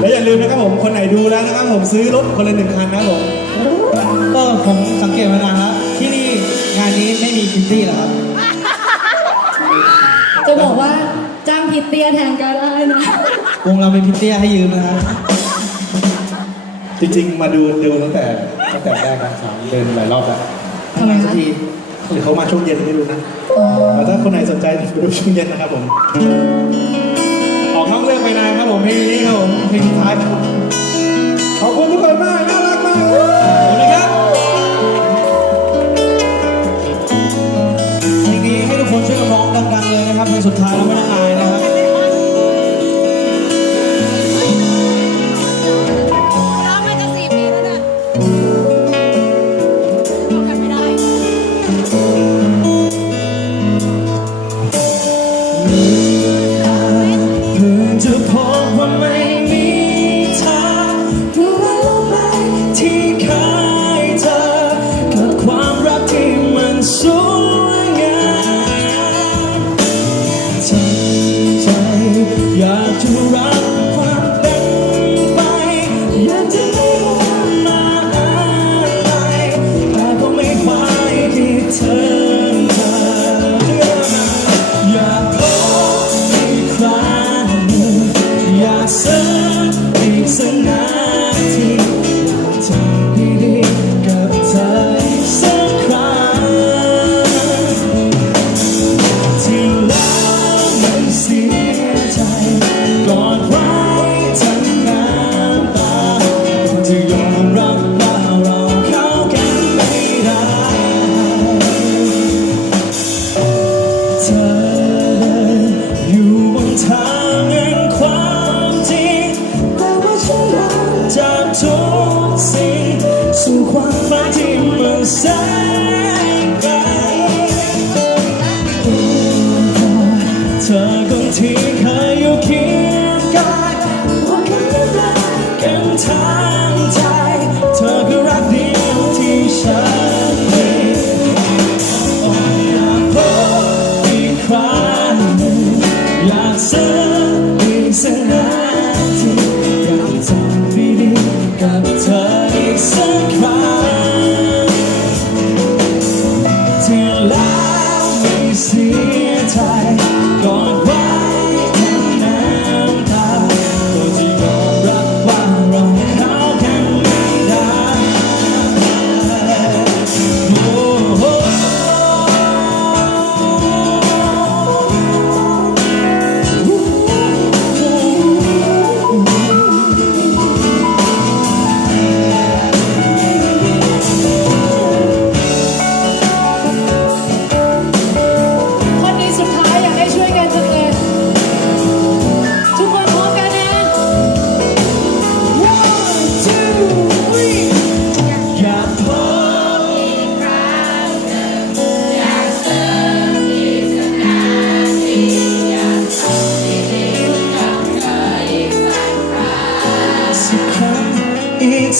และอย่าลืมนะครับผมคนไหนดูแล้วนะครับผมซื้อรถคนละหนึ่งคันนะครับผมก็ผมสังเกตมานานแล้วที่นี่งานนี้ไม่มีคิตตี้เหรอครับจะบอกว่าจ้างพิตเตียแทนก็ได้นะวงเรามีพิตตี้ให้ยืมนะครับจริงๆ มาดูดูตั้งแต่ตั้งแต่แรกนะครับเดินหลายรอบแล้วทำไมคะสักทีหรือเขามาช่วงเย็นไม่รู้นะอ๋อแต่ถ้าคนไหนสนใจไปดูช่วงเย็นนะครับผม ครับผมเพลงสุดท้ายขอบคุณทุกคนมากน่ารักมากขอบคุณนะครับเพลงนี้ให้ทุกคนช่วยกันร้องดังๆเลยนะครับเพลงสุดท้ายแล้วไม่ต้องอายนะครับร้องมาจะสี่ปีแล้วเนี่ยเข้ากันไม่ได้เพิ่ง อยากจะรับ ใจ เธอคือรักเดียวที่ฉันมีอยากพบอีกครั้งอยากสักอี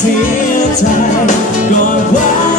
เสียใจก่อนควา